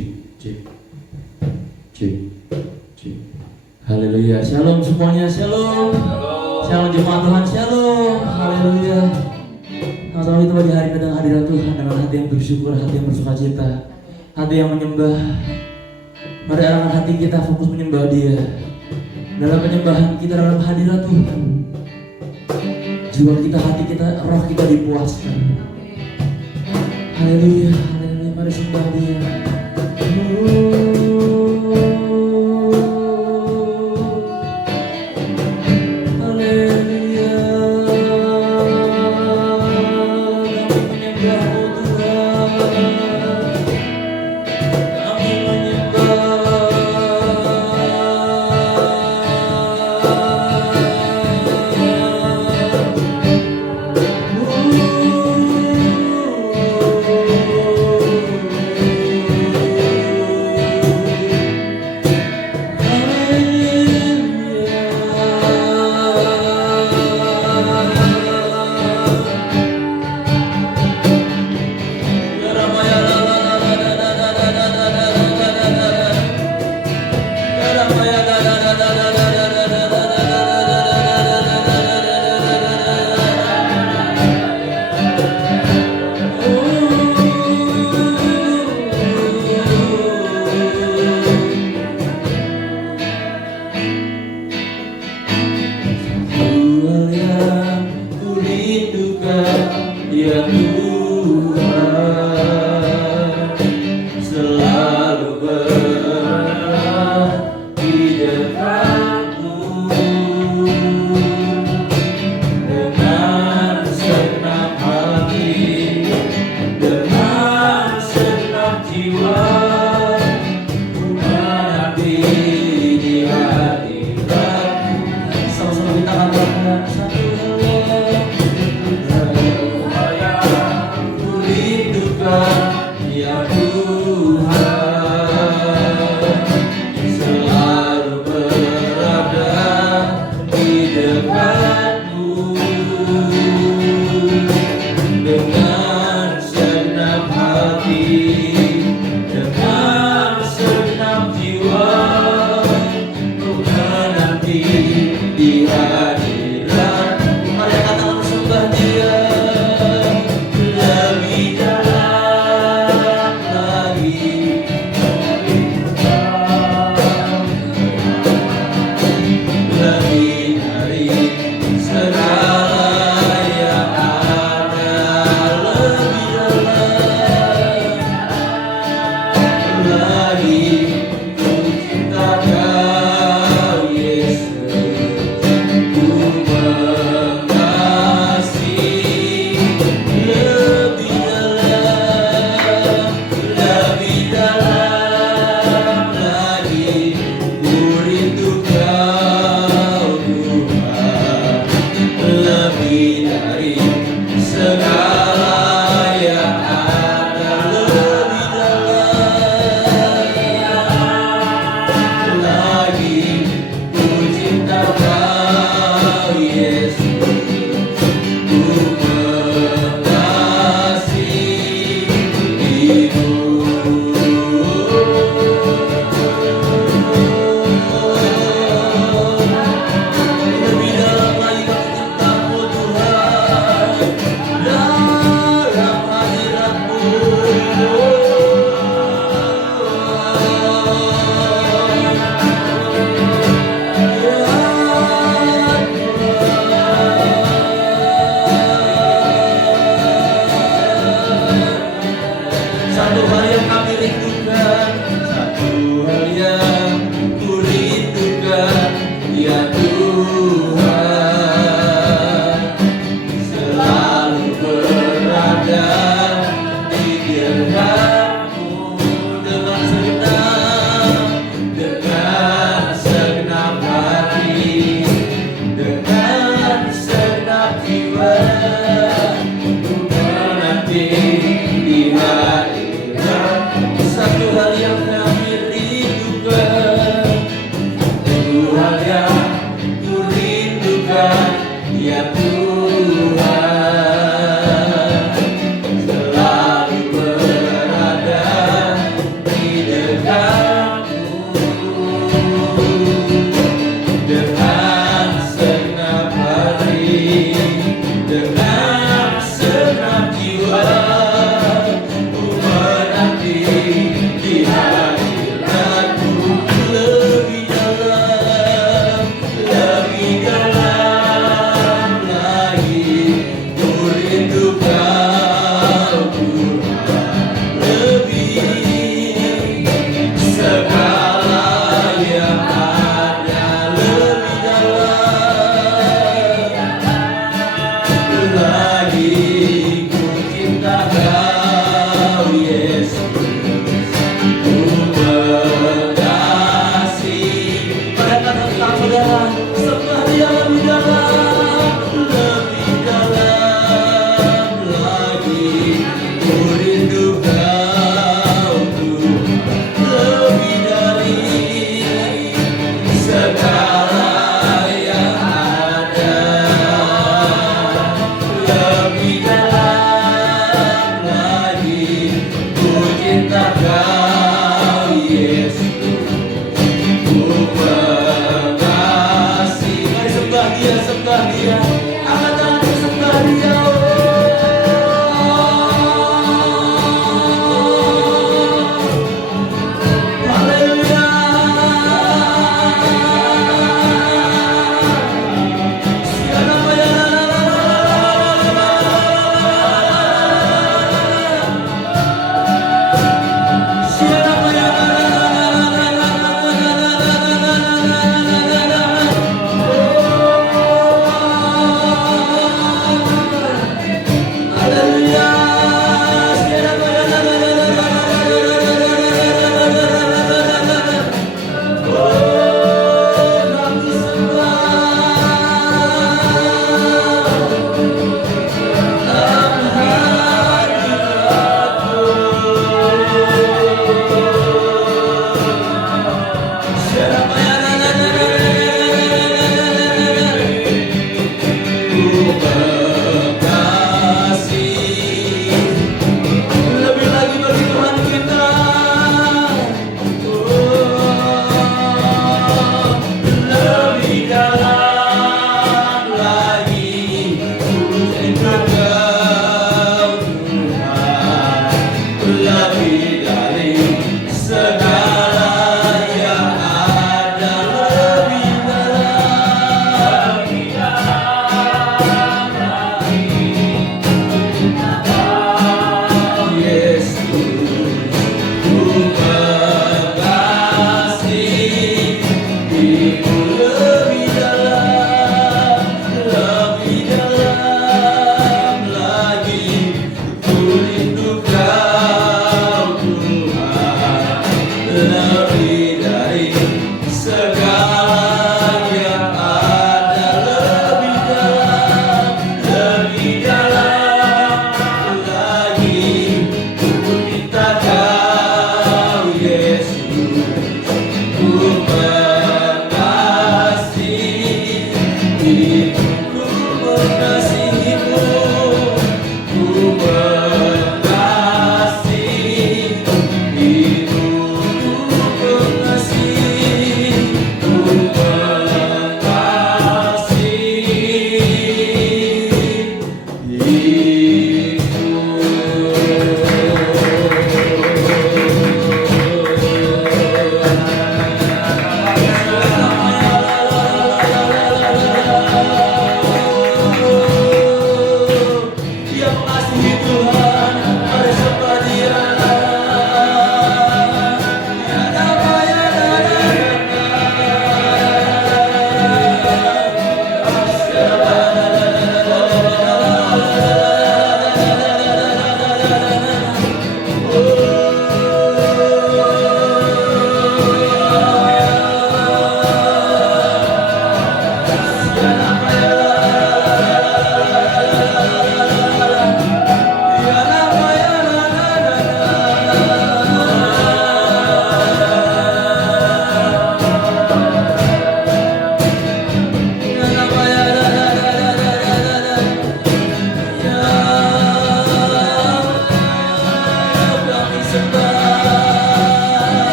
Cik, cik, cik, cik. Haleluya. Shalom semuanya, shalom. Shalom jemaat Tuhan, shalom. Haleluya. Sama-sama kita pada hari datang hadirat Tuhan dengan hati yang bersyukur, hati yang bersukacita, hati yang menyembah. Mari arahkan hati kita fokus menyembah Dia. Dalam penyembahan kita dalam hadirat Tuhan, jiwa kita, hati kita, roh kita dipuaskan. Haleluya, haleluya. Mari sembah Dia.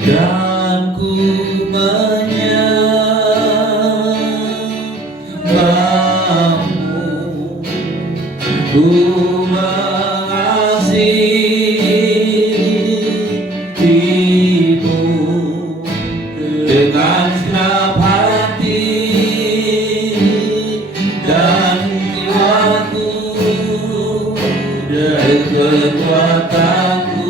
Dan ku menyembahmu, ku mengasihimu dengan segenap hati dan jiwaku dan kekuatanku.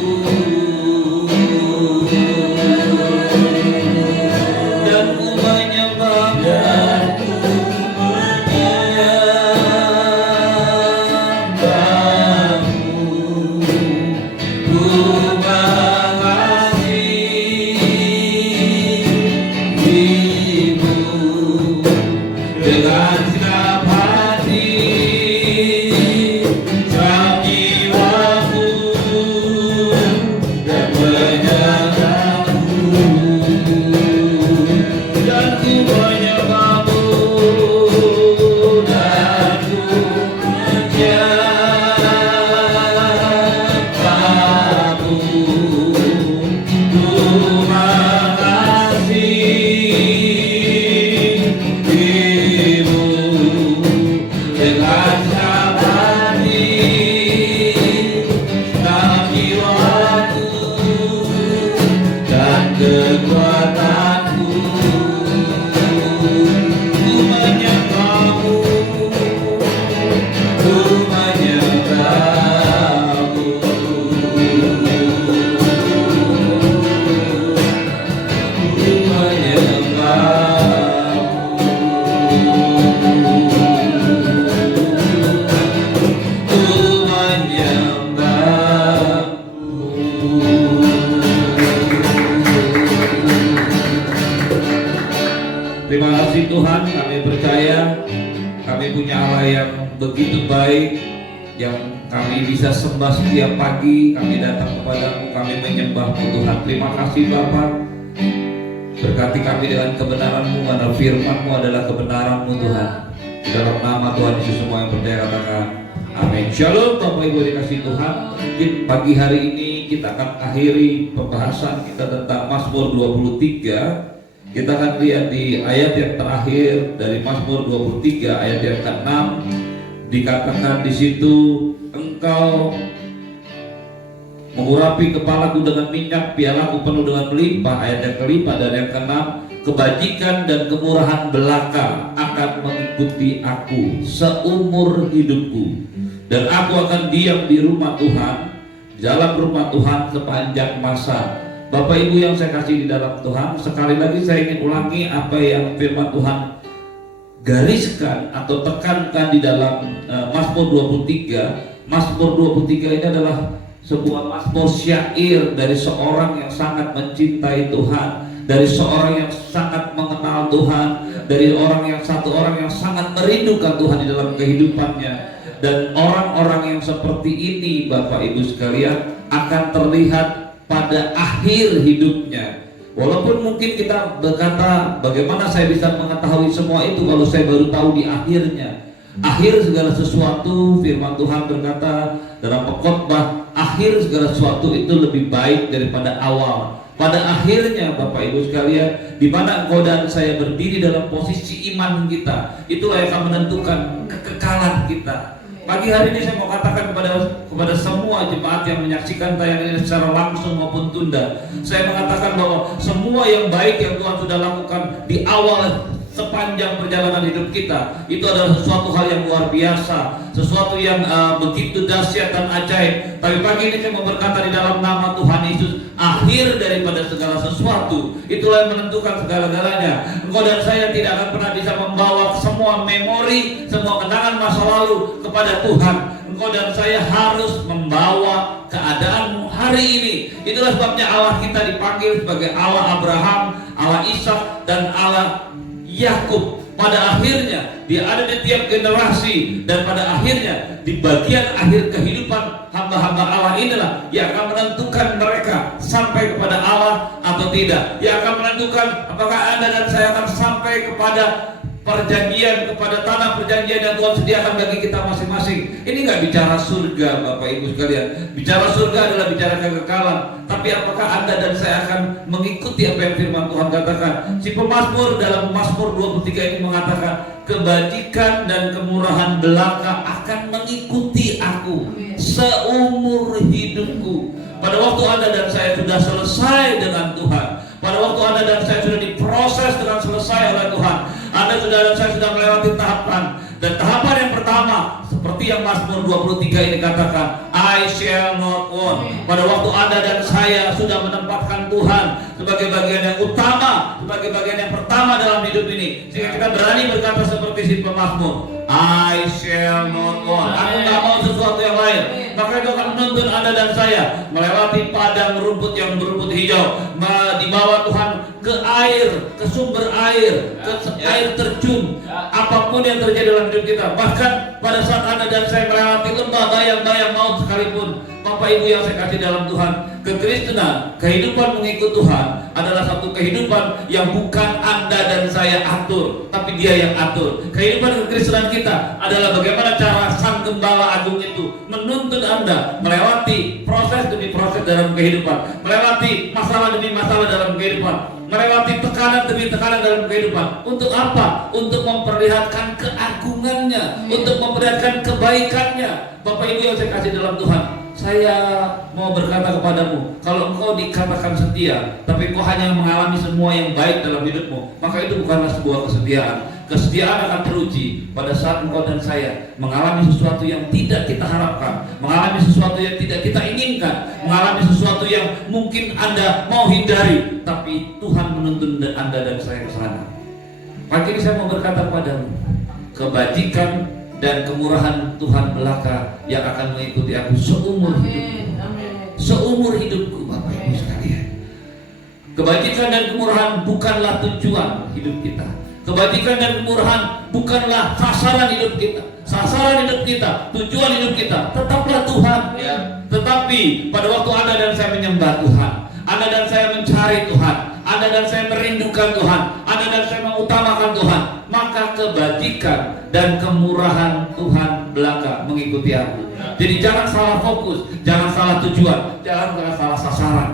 Dengan segenap hati, jiwaku Kami punya Allah yang begitu baik, yang kami bisa sembah setiap pagi. Kami datang kepadamu, kami menyembah-Mu Tuhan. Terima kasih Bapa. Berkati kami dengan kebenaran-Mu, karena firman-Mu adalah kebenaran-Mu Tuhan. Di dalam nama Tuhan Yesus semua yang percaya katakan amin. Shalom Bapak Ibu dikasih Tuhan. Mungkin pagi hari ini kita akan akhiri pembahasan kita tentang Mazmur 23. Kita akan lihat di ayat yang terakhir dari Mazmur 23 ayat yang ke-6. Dikatakan di situ, Engkau mengurapi kepalaku dengan minyak, pialaku penuh dengan melimpah. Ayat yang ke-5 dan yang ke-6, kebajikan dan kemurahan belaka akan mengikuti aku seumur hidupku, dan aku akan diam di rumah Tuhan, di dalam rumah Tuhan sepanjang masa. Bapak Ibu yang saya kasih di dalam Tuhan, sekali lagi saya ingin ulangi apa yang firman Tuhan gariskan atau tekankan di dalam Mazmur 23. Mazmur 23 ini adalah sebuah mazmur syair dari seorang yang sangat mencintai Tuhan, dari seorang yang sangat mengenal Tuhan, dari orang yang sangat merindukan Tuhan di dalam kehidupannya. Dan orang-orang yang seperti ini Bapak Ibu sekalian akan terlihat pada akhir hidupnya. Walaupun mungkin kita berkata, bagaimana saya bisa mengetahui semua itu kalau saya baru tahu di akhirnya. Akhir segala sesuatu, firman Tuhan berkata dalam Pengkhotbah, akhir segala sesuatu itu lebih baik daripada awal. Pada akhirnya Bapak Ibu sekalian, di mana engkau dan saya berdiri dalam posisi iman kita, itulah yang akan menentukan kekekalan kita. Pagi hari ini saya mau katakan kepada semua jemaat yang menyaksikan tayangan ini secara langsung maupun tunda, saya mengatakan bahwa semua yang baik yang Tuhan sudah lakukan di awal sepanjang perjalanan hidup kita, itu adalah sesuatu hal yang luar biasa, sesuatu yang begitu dahsyat dan ajaib. Tapi pagi ini saya mau berkata di dalam nama Tuhan Yesus, akhir daripada segala sesuatu itulah yang menentukan segala-galanya. Engkau dan saya tidak akan pernah bisa membawa semua memori, semua kenangan masa lalu kepada Tuhan. Engkau dan saya harus membawa keadaanmu hari ini. Itulah sebabnya Allah kita dipanggil sebagai Allah Abraham, Allah Ishak, dan Allah Yakub. Pada akhirnya dia ada di tiap generasi, dan pada akhirnya di bagian akhir kehidupan hamba-hamba Allah inilah yang akan menentukan mereka sampai kepada Allah atau tidak. Yang akan menentukan apakah Anda dan saya akan sampai kepada perjanjian, kepada tanah perjanjian yang Tuhan sediakan bagi kita masing-masing. Ini nggak bicara surga Bapak Ibu sekalian. Bicara surga adalah bicara kekekalan. Tapi apakah Anda dan saya akan mengikuti apa yang firman Tuhan katakan? Si pemazmur dalam Mazmur 23 ini mengatakan, kebajikan dan kemurahan belaka akan mengikuti aku seumur hidupku. Pada waktu Anda dan saya sudah selesai dengan Tuhan, pada waktu Anda dan saya sudah diproses dengan selesai oleh Tuhan, Anda dan saya sudah melewati tahapan. Dan tahapan yang pertama, seperti yang Mazmur 23 ini katakan, I shall not want. Pada waktu Anda dan saya sudah menempatkan Tuhan sebagai bagian yang utama, sebagai bagian yang pertama dalam hidup ini, sehingga kita berani berkata seperti si pemazmur, I shall not want. Aku tak mau sesuatu yang lain. Maka itu akan menuntun Anda dan saya melewati padang rumput yang berumput hijau, dibawa Tuhan ke air, ke sumber air, ke air terjun. Apapun yang terjadi dalam hidup kita, bahkan pada saat Anda dan saya melewati lembah bayang-bayang maut sekalipun, Bapak Ibu yang saya kasih dalam Tuhan, kekristenan, kehidupan mengikut Tuhan adalah satu kehidupan yang bukan Anda dan saya atur, tapi Dia yang atur. Kehidupan kekristenan kita adalah bagaimana cara Sang Gembala Agung itu menuntun Anda melewati proses demi proses dalam kehidupan, melewati masalah demi masalah dalam kehidupan, melewati tekanan demi tekanan dalam kehidupan. Untuk apa? Untuk memperlihatkan keagungannya, untuk memperlihatkan kebaikannya. Bapak Ibu yang saya kasih dalam Tuhan, saya mau berkata kepadamu, kalau engkau dikatakan setia, tapi engkau hanya mengalami semua yang baik dalam hidupmu, maka itu bukanlah sebuah kesetiaan. Kesetiaan akan teruji pada saat engkau dan saya mengalami sesuatu yang tidak kita harapkan, mengalami sesuatu yang tidak kita inginkan, mengalami sesuatu yang mungkin Anda mau hindari, tapi Tuhan menuntun Anda dan saya ke sana. Pagi ini saya mau berkata kepadamu, kebajikan dan kemurahan Tuhan belaka yang akan mengikuti aku seumur hidupku. Seumur hidupku Bapak Ibu sekalian. Kebajikan dan kemurahan bukanlah tujuan hidup kita. Kebajikan dan kemurahan bukanlah sasaran hidup kita. Sasaran hidup kita, tujuan hidup kita tetaplah Tuhan ya. Tetapi pada waktu Anda dan saya menyembah Tuhan, Anda dan saya mencari Tuhan, Anda dan saya merindukan Tuhan, Anda dan saya mengutamakan Tuhan, maka kebajikan dan kemurahan Tuhan belaka mengikuti aku. Jadi jangan salah fokus, jangan salah tujuan, jangan salah sasaran.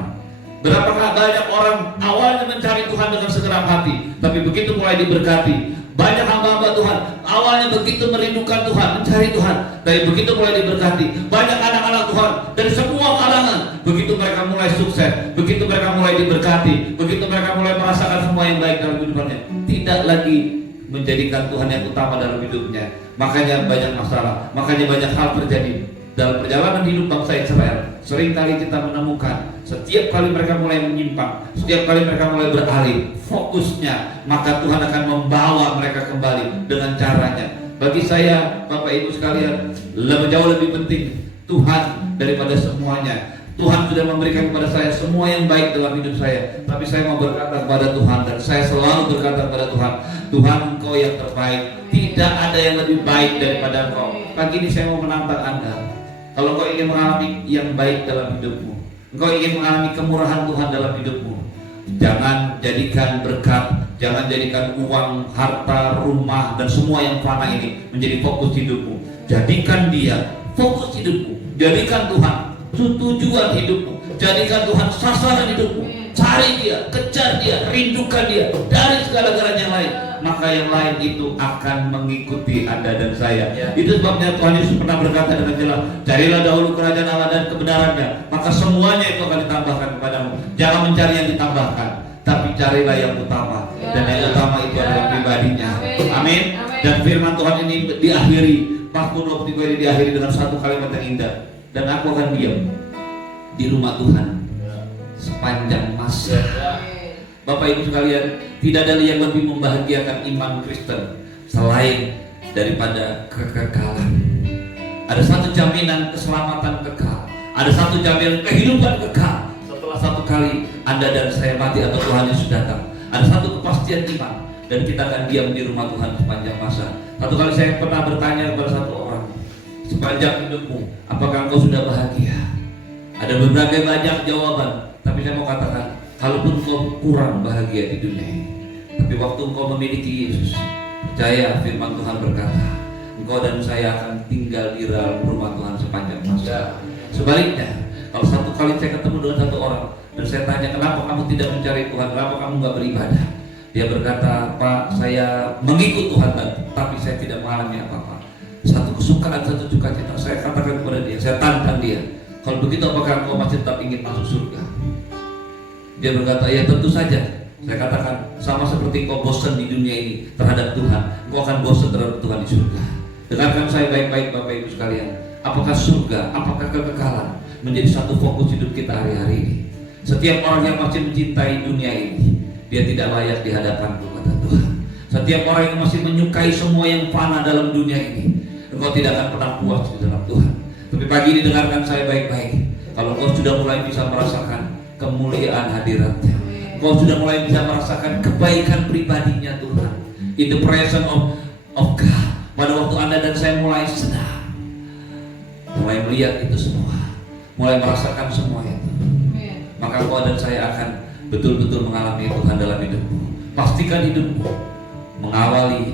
Berapakah banyak orang awalnya mencari Tuhan dengan segenap hati, tapi begitu mulai diberkati. Banyak hamba-hamba Tuhan awalnya begitu merindukan Tuhan, mencari Tuhan, tapi begitu mulai diberkati. Banyak anak-anak Tuhan dari semua kalangan, begitu mereka mulai sukses, begitu mereka mulai diberkati, begitu mereka mulai merasakan semua yang baik dalam kehidupannya, tidak lagi menjadikan Tuhan yang utama dalam hidupnya. Makanya banyak masalah, makanya banyak hal terjadi dalam perjalanan hidup bangsa Israel. Seringkali kita menemukan setiap kali mereka mulai menyimpang, setiap kali mereka mulai beralih fokusnya, maka Tuhan akan membawa mereka kembali dengan caranya. Bagi saya, Bapak Ibu sekalian, jauh lebih penting Tuhan daripada semuanya. Tuhan sudah memberikan kepada saya semua yang baik dalam hidup saya, tapi saya mau berkata kepada Tuhan, dan saya selalu berkata kepada Tuhan, Tuhan, Engkau yang terbaik, tidak ada yang lebih baik daripada Engkau. Pagi ini saya mau menantang Anda. Kalau engkau ingin mengalami yang baik dalam hidupmu, engkau ingin mengalami kemurahan Tuhan dalam hidupmu, jangan jadikan berkat, jangan jadikan uang, harta, rumah, dan semua yang fana ini menjadi fokus hidupmu. Jadikan dia fokus hidupmu, jadikan Tuhan tujuan hidupmu, jadikan Tuhan sasaran hidupmu. Cari dia, kejar dia, rindukan dia dari segala-galanya yang lain, maka yang lain itu akan mengikuti Anda dan saya. Itu sebabnya Tuhan Yesus pernah berkata dengan jelas, carilah dahulu kerajaan Allah dan kebenarannya, maka semuanya itu akan ditambahkan kepadamu. Jangan mencari yang ditambahkan, tapi carilah yang utama, dan yang utama itu adalah pribadinya. Amin. Dan firman Tuhan ini diakhiri, Mazmur 23 ini diakhiri dengan satu kalimat yang indah, dan aku akan diam di rumah Tuhan sepanjang masa. Bapak Ibu sekalian, tidak ada yang lebih membahagiakan iman Kristen selain daripada kekekalan. Ada satu jaminan keselamatan kekal, ada satu jaminan kehidupan kekal setelah satu kali Anda dan saya mati atau Tuhan Yesus datang. Ada satu kepastian iman, dan kita akan diam di rumah Tuhan sepanjang masa. Satu kali saya pernah bertanya kepada satu orang, sepanjang hidupmu, apakah engkau sudah bahagia? Ada berbagai banyak jawaban, tapi saya mau katakan, kalaupun engkau kurang bahagia di dunia ini, tapi waktu engkau memiliki Yesus, percaya firman Tuhan berkata, engkau dan saya akan tinggal di dalam rumah Tuhan sepanjang masa. Sebaliknya, kalau satu kali saya ketemu dengan satu orang, dan saya tanya, kenapa kamu tidak mencari Tuhan, kenapa kamu nggak beribadah? Dia berkata, Pak, saya mengikut Tuhan, tapi saya tidak mengalami apa-apa. Satu kesukaan, satu sukacita. Saya katakan kepada dia, saya tantang dia, kalau begitu apakah engkau masih tetap ingin masuk surga? Dia berkata, ya tentu saja. Saya katakan, sama seperti engkau bosan di dunia ini terhadap Tuhan, engkau akan bosan terhadap Tuhan di surga. Dengarkan saya baik-baik Bapak Ibu sekalian. Apakah surga, apakah kekekalan menjadi satu fokus hidup kita hari-hari ini? Setiap orang yang masih mencintai dunia ini, dia tidak layak di hadapan-Ku, kata Tuhan. Setiap orang yang masih menyukai semua yang fana dalam dunia ini, engkau tidak akan pernah puas di dalam Tuhan. Tapi pagi ini dengarkan saya baik-baik. Kalau engkau sudah mulai bisa merasakan kemuliaan hadiratnya, engkau sudah mulai bisa merasakan kebaikan pribadinya Tuhan, in the presence of God. Pada waktu Anda dan saya mulai sedang, mulai melihat itu semua, mulai merasakan semua itu, maka engkau dan saya akan betul-betul mengalami Tuhan dalam hidupmu. Pastikan hidupmu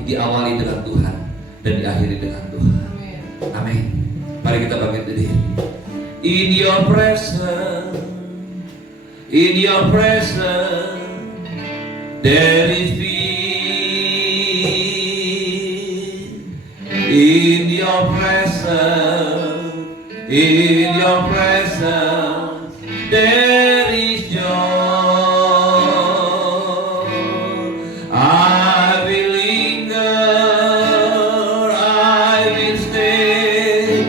diawali dengan Tuhan dan diakhiri dengan Tuhan. Amin. Mari kita bangkit berdiri. In your presence, in your presence, there is peace. In your presence, in your presence, there is joy. I will linger, I will stay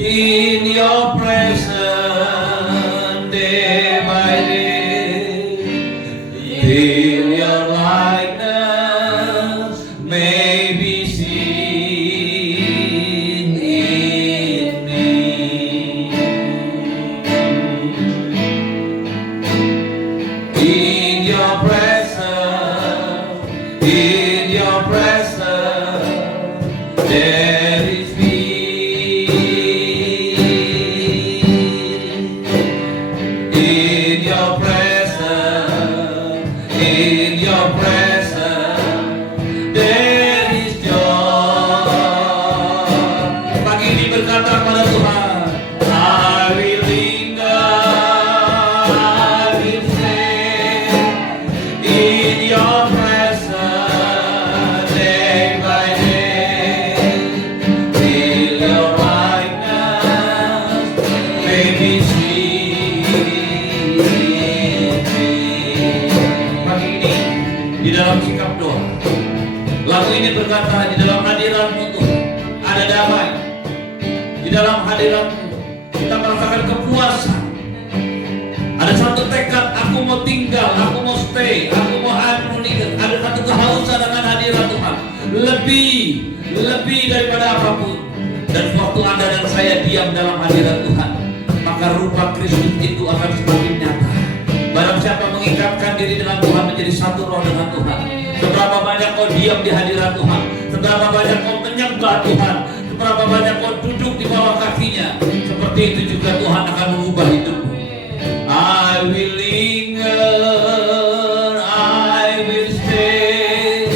in your presence day by day, till your likeness may be seen in me. Pagi ini di dalam sikap doa, lagu ini berkata, di dalam hadirat-Mu Tuhan ada damai. Di dalam hadirat-Mu kita merasakan kepuasan. Ada satu tekad, aku mau tinggal, aku mau stay, aku mau harmoni. Ada satu kehausan dengan hadirat Tuhan, lebih daripada apapun. Dan waktu Anda dan saya diam dalam hadirat Tuhan, maka rupa Kristus itu akan semakin nyata. Barang siapa mengikatkan diri dengan Tuhan, menjadi satu roh dengan Tuhan. Seberapa banyak kau diam di hadirat Tuhan, seberapa banyak kau menyembah Tuhan, seberapa banyak kau duduk di bawah kakinya, seperti itu juga Tuhan akan mengubah hidupmu. I will linger, I will stay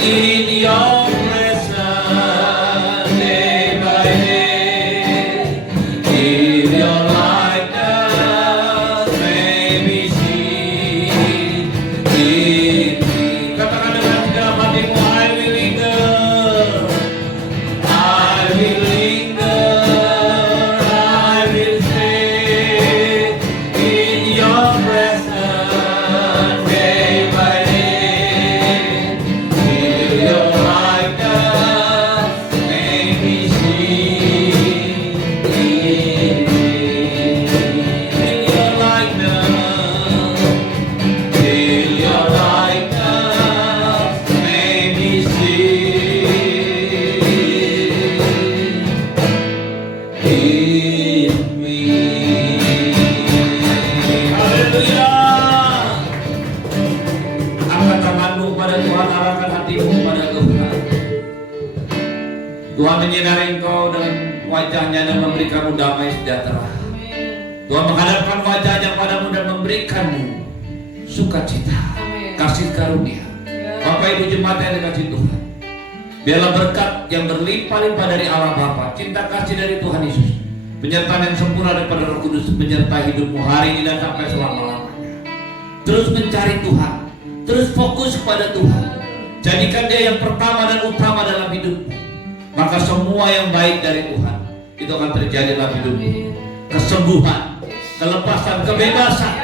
in your presence day by day. If your likeness may be seen in me. Katakan dengan segala hatimu, I will linger, I will linger, I will stay in your presence day by day. Till your likeness may be seen in me. Till your likeness, till your likeness may be seen in me. Haleluya. Angkat tanganmu pada Tuhan, arahkan hatimu pada Tuhan. Tuhan menyinari engkau dengan wajahnya dan memberikanmu damai sejahtera. Tuhan menghadapkan wajahnya padamu dan memberikanmu sukacita, kasih karunia. Bapak Ibu jemaat yang dikasihi Tuhan, biarlah berkat yang berlimpah-limpah dari Allah Bapa, cinta kasih dari Tuhan Yesus, penyertaan yang sempurna daripada Roh Kudus menyertai hidupmu hari ini dan sampai selama-lamanya. Terus mencari Tuhan, terus fokus kepada Tuhan. Jadikan Dia yang pertama dan utama dalam hidupmu. Maka semua yang baik dari Tuhan itu akan terjadi dalam hidupmu. Kesembuhan, kelepasan, kebebasan,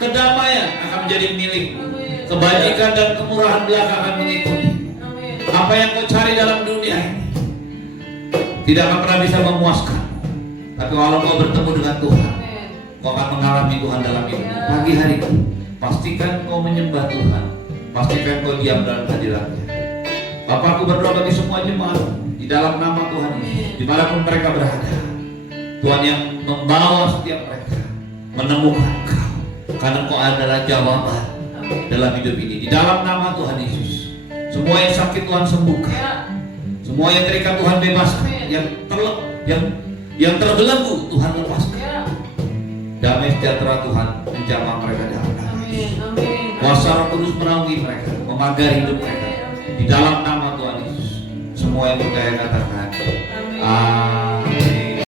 kedamaian akan menjadi milikmu. Kebajikan dan kemurahan belaka akan mengikuti. Apa yang kau cari dalam dunia ini tidak akan pernah bisa memuaskan. Tapi kalau kau bertemu dengan Tuhan, kau akan mengalami Tuhan dalam hidupmu. Pagi hari ini, pastikan kau menyembah Tuhan. Pastikan kau diam dalam hadirat-Nya. Bapa, aku berdoa bagi semua jemaat di dalam nama Tuhan Yesus, dimanapun mereka berada. Tuhan yang membawa setiap mereka menemukan Kau, karena Kau adalah jawaban dalam hidup ini. Di dalam nama Tuhan Yesus, semua yang sakit Tuhan sembuhkan, semua yang terikat Tuhan bebaskan, yang terbelenggu Tuhan lepaskan. Damai sejahtera Tuhan menjamah mereka dalam nama Yesus. Kuasa Roh Kudus menaungi mereka, memagari hidup mereka. Di dalam nama Tuhan Yesus, semua yang percaya katakan,